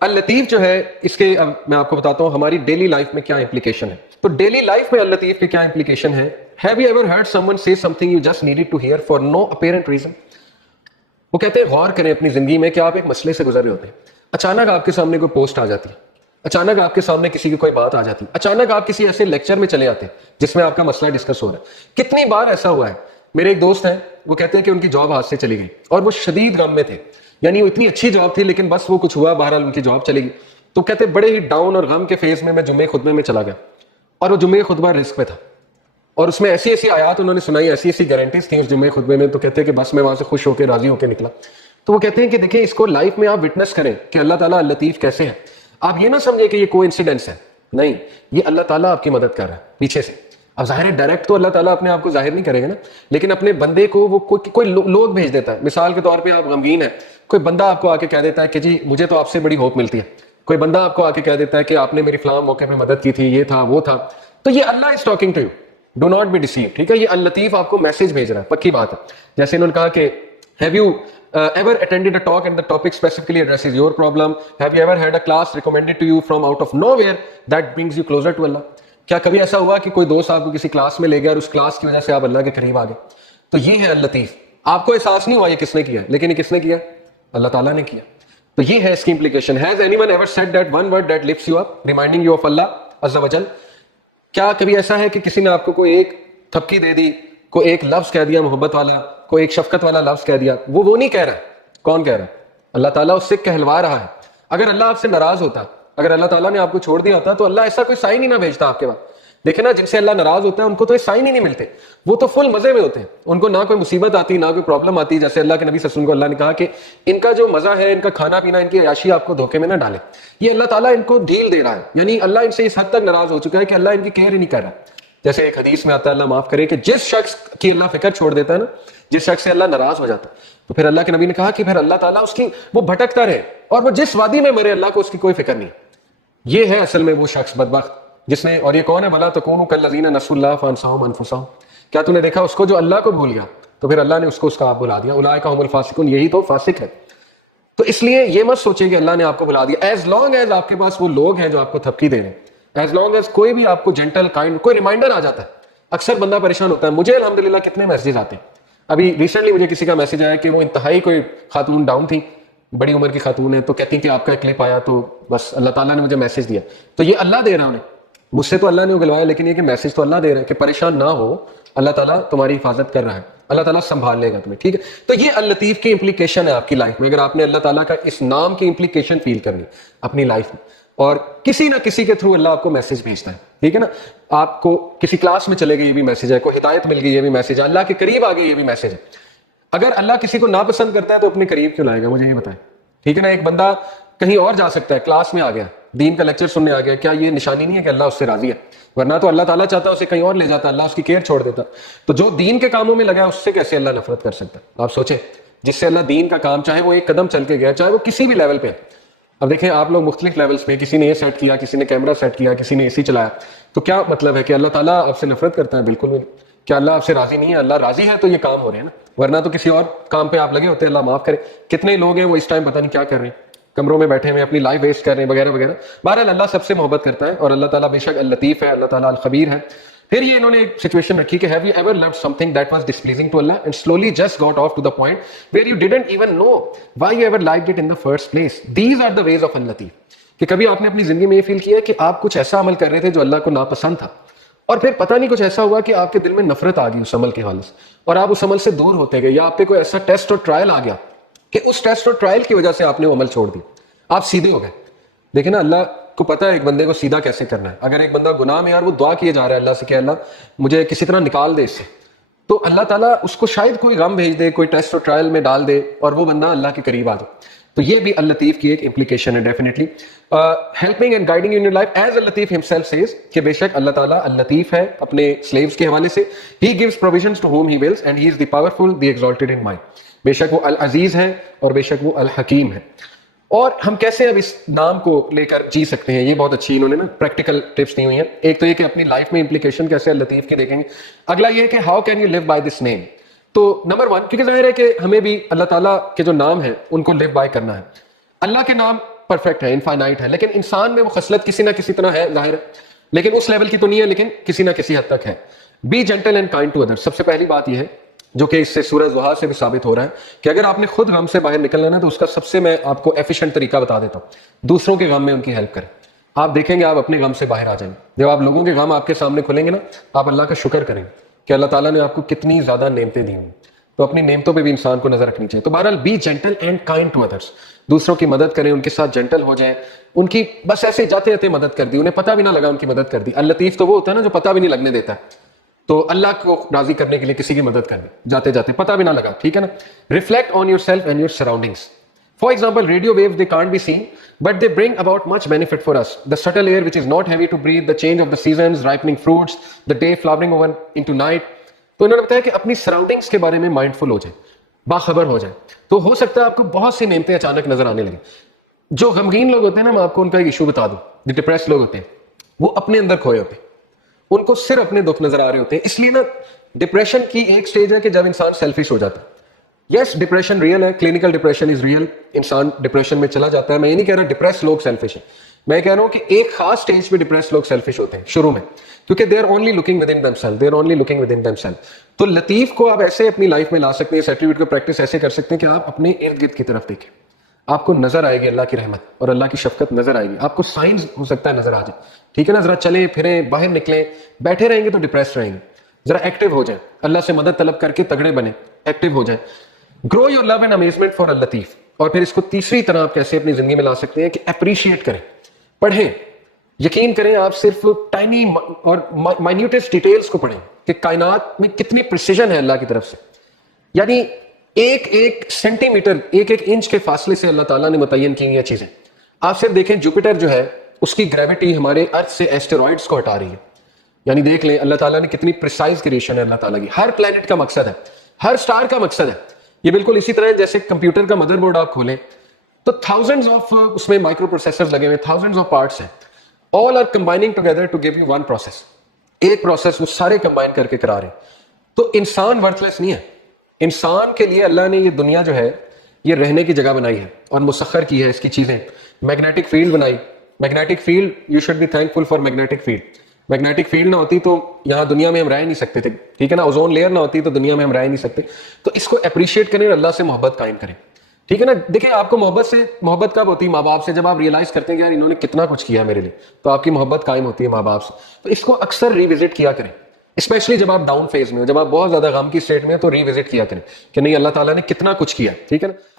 اللطیف جو ہے اس کے میں آپ کو بتاتا ہوں ہماری ڈیلی لائف میں کیا امپلیکیشن ہے. تو ڈیلی لائف میں اللطیف کے کیا امپلیکیشن ہے. Have you ever heard someone سے something you just needed to hear for no apparent reason. وہ کہتے ہیں غور کریں اپنی زندگی میں کہ آپ ایک مسئلے سے گزر رہے ہوتے ہیں, اچانک آپ کے سامنے کوئی پوسٹ آ جاتی ہے, اچانک آپ کے سامنے کسی کی کوئی بات آ جاتی ہے, اچانک آپ کسی ایسے لیکچر میں چلے آتے ہیں جس میں آپ کا مسئلہ ڈسکس ہو رہا ہے. کتنی بار ایسا ہوا ہے. میرے ایک دوست ہیں, وہ کہتے ہیں کہ ان کی جاب ہاتھ سے چلی گئی اور وہ شدید غم میں تھے, یعنی وہ اتنی اچھی جاب تھی لیکن بس وہ کچھ ہوا, بہرحال ان کی جاب چلی گئی. تو کہتے بڑے ہی ڈاؤن اور غم کے فیز میں جمعے خطبے میں چلا گیا, اور وہ جمعے خطبہ رزق پہ تھا, اور اس میں ایسی ایسی آیات انہوں نے سنائی, ایسی ایسی گارنٹیز تھیں اس جمعے خطبے میں. تو کہتے ہیں کہ بس میں وہاں سے خوش ہو کے راضی ہو کے نکلا. تو وہ کہتے ہیں کہ دیکھیں اس کو لائف میں آپ وٹنس کریں کہ اللہ تعالیٰ اللطیف کیسے ہے. آپ یہ نہ سمجھیں کہ یہ کوئی انسیڈنس ہے, نہیں, یہ اللہ تعالیٰ آپ کی مدد کر رہا ہے پیچھے سے. اب ظاہر ہے ڈائریکٹ تو اللہ تعالیٰ اپنے آپ کو ظاہر نہیں کرے گا نا, لیکن اپنے بندے کو وہ کوئی لوگ بھیج دیتا ہے. مثال کے طور پہ آپ غمگین ہیں, کوئی بندہ آپ کو آ کے کہہ دیتا ہے کہ جی مجھے تو آپ سے بڑی ہوپ ملتی ہے. کوئی بندہ آپ کو آ کے کہہ دیتا ہے کہ آپ نے میری فلاں موقع پہ مدد کی تھی, یہ تھا وہ تھا. تو یہ Allah is talking to you, do not be deceived, ٹھیک ہے. یہ اللطیف آپ کو میسج بھیج رہا ہے, پکی بات ہے. جیسے انہوں نے کہا کہ have you ever attended a talk and the topic specifically addresses your problem? Have you ever had a class recommended to you from out of nowhere that brings you closer to Allah? کیا کبھی ایسا ہوا کہ کوئی دوست آپ کو کسی کلاس میں لے گیا اور اس کلاس کی وجہ سے آپ اللہ کے قریب آ گئے؟ تو یہ ہے اللطیف. آپ کو احساس نہیں ہوا یہ کس نے کیا, لیکن یہ کس نے کیا؟ اللہ تعالیٰ نے کیا. تو یہ ہے اس کی implication. Has anyone ever said that one word that lifts you up, reminding you of Allah Azza wa Jal? کیا کبھی ایسا ہے کہ کسی نے آپ کو کوئی ایک تھپکی دے دی, کوئی ایک لفظ کہہ دیا محبت والا, کوئی ایک شفقت والا لفظ کہہ دیا؟ وہ نہیں کہہ رہا ہے. کون کہہ رہا ہے؟ اللہ تعالیٰ اس سے کہلوا رہا ہے. اگر اللہ آپ سے ناراض ہوتا, اگر اللہ تعالیٰ نے آپ کو چھوڑ دیا ہوتا تو اللہ ایسا کوئی سائن ہی نہ بھیجتا آپ کے پاس. دیکھیں نا, جن سے اللہ ناراض ہوتا ہے ان کو تو یہ سائن ہی نہیں ملتے, وہ تو فل مزے میں ہوتے ہیں, ان کو نہ کوئی مصیبت آتی نہ کوئی پرابلم آتی. جیسے اللہ کے نبی صلی اللہ علیہ وسلم کو اللہ نے کہا کہ ان کا جو مزہ ہے, ان کا کھانا پینا, ان کی عیاشی آپ کو دھوکے میں نہ ڈالے. یہ اللہ تعالیٰ ان کو ڈھیل دے رہا ہے, یعنی اللہ ان سے اس حد تک ناراض ہو چکا ہے کہ اللہ ان کی کیئر ہی نہیں کر رہا. جیسے ایک حدیث میں آتا ہے, اللہ معاف کرے, کہ جس شخص کی اللہ فکر چھوڑ دیتا ہے نا, جس شخص سے اللہ ناراض ہو جاتا ہے, تو پھر اللہ کے نبی نے کہا کہ پھر اللہ تعالیٰ اس کی وہ بھٹکتا رہے اور وہ جس وادی میں مرے اللہ کو اس کی کوئی فکر نہیں. یہ ہے اصل میں وہ شخص بدبخت جس نے, اور یہ کون ہے بھلا؟ تکونوا کالذین نسوا اللہ فانساہم انفسہم. کیا تو نے دیکھا اس کو جو اللہ کو بھول گیا تو پھر اللہ نے اس کو اس کا آپ بلا دیا. اولئک هم الفاسقون, یہی تو فاسق ہے. تو اس لیے یہ مت سوچیں کہ اللہ نے آپ کو بلا دیا. ایز لانگ ایز آپ کے پاس وہ لوگ ہیں جو آپ کو تھپکی دے رہے ہیں, ایز لانگ ایز کوئی بھی آپ کو جینٹل کائنڈ کوئی ریمائنڈر آ جاتا ہے. اکثر بندہ پریشان ہوتا ہے. مجھے الحمدللہ کتنے میسیجز آتے ہیں. ابھی ریسنٹلی مجھے کسی کا میسج آیا کہ وہ انتہائی کوئی خاتون ڈاؤن تھی, بڑی عمر کی خاتون ہے, تو کہتی کہ آپ کا کلپ آیا تو بس اللہ تعالیٰ نے مجھے میسج دیا. تو یہ اللہ دے رہا ہے انہیں, مجھ سے تو اللہ نے اگلوایا, لیکن یہ کہ میسج تو اللہ دے رہا ہے کہ پریشان نہ ہو, اللہ تعالیٰ تمہاری حفاظت کر رہا ہے, اللہ تعالیٰ سنبھال لے گا تمہیں, ٹھیک ہے. تو یہ اللطیف کی امپلیکیشن ہے آپ کی لائف میں. اگر آپ نے اللہ تعالیٰ کا اس نام کی امپلیکیشن فیل کرنی اپنی لائف میں, اور کسی نہ کسی کے تھرو اللہ آپ کو میسج بھیجتا ہے, ٹھیک ہے نا. آپ کو کسی کلاس میں چلے گئے, یہ بھی میسج ہے. کوئی ہدایت مل گئی, یہ بھی میسج ہے. اللہ کے قریب آ گئے, یہ بھی میسج ہے. اگر اللہ کسی کو ناپسند کرتا ہے تو اپنے قریب کیوں لائے گا؟ مجھے یہ بتائیں, ٹھیک ہے نا. ایک بندہ کہیں اور جا سکتا ہے, کلاس میں آ گیا, دین کا لیکچر سننے آ گیا, کیا یہ نشانی نہیں ہے کہ اللہ اس سے راضی ہے؟ ورنہ تو اللہ تعالیٰ چاہتا ہے اسے کہیں اور لے جاتا, اللہ اس کی کیئر چھوڑ دیتا. تو جو دین کے کاموں میں لگا ہے اس سے کیسے اللہ نفرت کر سکتا ہے؟ آپ سوچیں, جس سے اللہ دین کا کام, چاہے وہ ایک قدم چل کے گیا, چاہے وہ کسی بھی لیول پہ. اب دیکھیں آپ لوگ مختلف لیولز پہ, کسی نے یہ سیٹ کیا, کسی نے کیمرہ سیٹ کیا, کسی نے اے سی چلایا, تو کیا مطلب ہے کہ اللہ تعالیٰ آپ سے نفرت کرتا ہے؟ بالکل نہیں. کیا اللہ آپ سے راضی نہیں ہے؟ اللہ راضی ہے تو یہ کام ہو رہے ہیں نا, ورنہ تو کسی اور کام پہ آپ لگے ہوتے. اللہ معاف کرے, کتنے لوگ ہیں وہ اس ٹائم پتہ نہیں کیا کر رہے ہیں, کمروں میں بیٹھے ہوئے اپنی لائف ویسٹ کر رہے ہیں وغیرہ وغیرہ. بہرحال اللہ سب سے محبت کرتا ہے, اور اللہ تعالیٰ بے شک اللطیف ہے, اللہ تعالیٰ الخبیر ہے. پھر یہ انہوں نے ایک سچویشن رکھی کہ have you ever loved something that was displeasing to Allah and slowly just got off to the point where you didn't even know why you ever liked it in the first place. These are the ways of al-Latif. کہ کبھی آپ نے اپنی زندگی میں یہ فیل کیا کہ آپ کچھ ایسا عمل کر رہے تھے جو اللہ کو ناپسند تھا, اور پھر پتہ نہیں کچھ ایسا ہوا کہ آپ کے دل میں نفرت آ گئی اس عمل کے حوالے سے, اور آپ اس عمل سے دور ہوتے گئے, یا آپ پہ کوئی ایسا ٹیسٹ اور ٹرائل آ گیا کہ اس ٹیسٹ اور ٹرائل کی وجہ سے آپ نے وہ عمل چھوڑ دی, آپ سیدھے ہو گئے. دیکھیں نا, اللہ کو پتا ہے ایک بندے کو سیدھا کیسے کرنا ہے. اگر ایک بندہ گناہ میں, یار وہ دعا کیے جا رہا ہے اللہ سے کہ اللہ مجھے کسی طرح نکال دے اس سے, تو اللہ تعالیٰ اس کو شاید کوئی غم بھیج دے, کوئی ٹیسٹ اور ٹرائل میں ڈال دے, اور وہ بندہ اللہ کے قریب آ جائے. تو یہ بھی اللطیف کی ایک امپلیکیشن ہے definitely. Helping and guiding in your life as Al-Latif himself says, کہ بے شک اللہ تعالیٰ اللطیف ہے اپنے سلیوز کے حوالے سے. He gives provisions to whom he wills and he is the powerful the exalted in might. بے شک وہ العزیز ہے اور بے شک وہ الحکیم ہے. اور ہم کیسے اب اس نام کو لے کر جی سکتے ہیں, یہ بہت اچھی انہوں نے نا پریکٹیکل ٹپس دی ہوئی ہیں. ایک تو یہ کہ اپنی لائف میں امپلیکیشن کیسے اللطیف کی دیکھیں گے. اگلا یہ کہ how can you live by this name. تو نمبر 1, کیونکہ ظاہر ہے کہ ہمیں بھی اللہ تعالیٰ کے جو نام ہیں ان کو لیو بائی کرنا ہے. اللہ کے نام پرفیکٹ ہے, انفائنائٹ ہے, لیکن انسان میں وہ خصلت کسی نہ کسی طرح ہے, ظاہر ہے, لیکن اس لیول کی تو نہیں ہے, لیکن کسی نہ کسی حد تک ہے. Be gentle and kind to others. سب سے پہلی بات یہ ہے جو کہ اس سے سورہ ضحیٰ سے بھی ثابت ہو رہا ہے کہ اگر آپ نے خود غم سے باہر نکلنا ہے تو اس کا سب سے میں آپ کو ایفیشینٹ طریقہ بتا دیتا ہوں, دوسروں کے غم میں ان کی ہیلپ کریں. آپ دیکھیں گے آپ اپنے غم سے باہر آ جائیں گے. جب آپ لوگوں کے غم آپ کے سامنے کھلیں گے نا, آپ اللہ کا شکر کریں گے کہ اللہ تعالیٰ نے آپ کو کتنی زیادہ نعمتیں دی ہیں. تو اپنی نعمتوں پہ بھی انسان کو نظر رکھنی چاہیے. تو بہرحال be gentle and kind to others. دوسروں کی مدد کریں, ان کے ساتھ جینٹل ہو جائیں, ان کی بس ایسے جاتے جاتے مدد کر دی, انہیں پتہ بھی نہ لگا ان کی مدد کر دی. اللطیف تو وہ ہوتا ہے نا جو پتہ بھی نہیں لگنے دیتا ہے. تو اللہ کو راضی کرنے کے لیے کسی کی مدد کر دی, جاتے جاتے پتہ بھی نہ لگا, ٹھیک ہے نا. Reflect on your self and your surroundings. For example, radio waves, they can't be seen, but they bring about much benefit for us. The subtle air, which is not heavy to breathe, the change of the seasons, ripening fruits, the day flowering over into night. تو انہوں نے بتایا کہ اپنی surroundings کے بارے میں mindful ہو جائے, باخبر ہو جائے, تو ہو سکتا ہے آپ کو بہت سی نعمتیں اچانک نظر آنے لگیں. جو غمگین لوگ ہوتے ہیں نا, میں آپ کو ان کا ایک ایشو بتا دوں, جو ڈپریس لوگ ہوتے ہیں وہ اپنے اندر کھوئے ہوتے ہیں, ان کو صرف اپنے دکھ نظر آ رہے ہوتے ہیں. اس لیے نا ڈپریشن کی ایک سٹیج ہے کہ جب انسان سیلفش ہو جاتا ہے. یس, ڈپریشن ریئل ہے, کلینکل ڈپریشن از ریئل, انسان ڈپریشن میں چلا جاتا ہے. میں یہ نہیں کہہ رہا ڈپریس لوگ سیلفش ہیں, میں کہہ رہا ہوں کہ ایک خاص سٹیج پہ ڈپریس لوگ سیلفش ہوتے ہیں شروع میں, کیونکہ they are only looking within themselves, they are only looking within themselves. تو لطیف کو آپ ایسے اپنی لائف میں لا سکتے ہیں, اس ایٹریبیوٹ کو پریکٹس ایسے کر سکتے ہیں کہ آپ اپنے ارد گرد کی طرف دیکھیں, آپ کو نظر آئے گی اللہ کی رحمت اور اللہ کی شفقت نظر آئے گی, آپ کو سائنس ہو سکتا ہے نظر آ جائے, ٹھیک ہے نا. ذرا چلیں پھریں, باہر نکلیں. بیٹھے رہیں گے تو ڈپریس رہیں گے, ذرا ایکٹیو ہو جائیں, اللہ سے مدد طلب کر کے تگڑے بنیں, ایکٹیو ہو جائیں. Grow your love and amazement for al-Latif. اور پھر اس کو تیسری طرح آپ کیسے اپنی زندگی میں لا سکتے ہیں کہ اپریشیٹ کریں, پڑھیں. یقین کریں آپ صرف ٹائنی اور مائنیوٹسٹ ڈیٹیلز کو پڑھیں کہ کائنات میں کتنی پریسیجن ہے اللہ کی طرف سے. یعنی ایک ایک سینٹی میٹر, ایک ایک انچ کے فاصلے سے اللہ تعالیٰ نے متعین کی یہ چیزیں. آپ صرف دیکھیں جوپیٹر جو ہے اس کی گریوٹی ہمارے ارتھ سے ایسٹرائڈس کو ہٹا رہی ہے. یعنی دیکھ لیں اللہ تعالیٰ نے کتنی پریسائز کریشن ہے اللہ تعالیٰ کی. ہر پلانٹ کا مقصد ہے, ہر سٹار کا مقصد ہے. یہ بالکل اسی طرح جیسے کمپیوٹر کا مدر بورڈ آپ کھولیں تو تھاؤزنڈز آف اس میں مائکرو پروسیسرز لگے ہوئے, تھاؤزنڈز آف پارٹس ہیں, all are combining together to give you one process. ایک پروسیس وہ سارے کمبائن کر کے کرا رہے ہیں. تو انسان ورتھ لیس نہیں ہے. انسان کے لیے اللہ نے یہ دنیا جو ہے یہ رہنے کی جگہ بنائی ہے اور مسخر کی ہے اس کی چیزیں. میگنیٹک فیلڈ بنائی, magnetic field, you should be thankful for magnetic field. Magnetic field نہ ہوتی تو یہاں دنیا میں ہم رہ نہیں سکتے تھے, ٹھیک ہے نا. اوزون لیئر نہ ہوتی تو دنیا میں ہم رہ نہیں سکتے. تو اس کو اپریشیٹ کریں اور اللہ سے محبت قائم کریں, ٹھیک ہے نا. دیکھیں آپ کو محبت کب ہوتی ہے؟ ماں باپ سے. جب آپ ریئلائز کرتے ہیں کہ یار انہوں نے کتنا کچھ کیا میرے لیے, تو آپ کی محبت قائم ہوتی ہے ماں باپ سے. تو اس کو اکثر ریوزٹ کیا کریں, اسپیشلی جب آپ ڈاؤن فیز میں ہو, جب آپ بہت زیادہ غم کی اسٹیٹ میں ہو تو ریوزٹ کیا کریں کہ نہیں اللہ تعالیٰ نے کتنا کچھ کیا, ٹھیک ہے نا.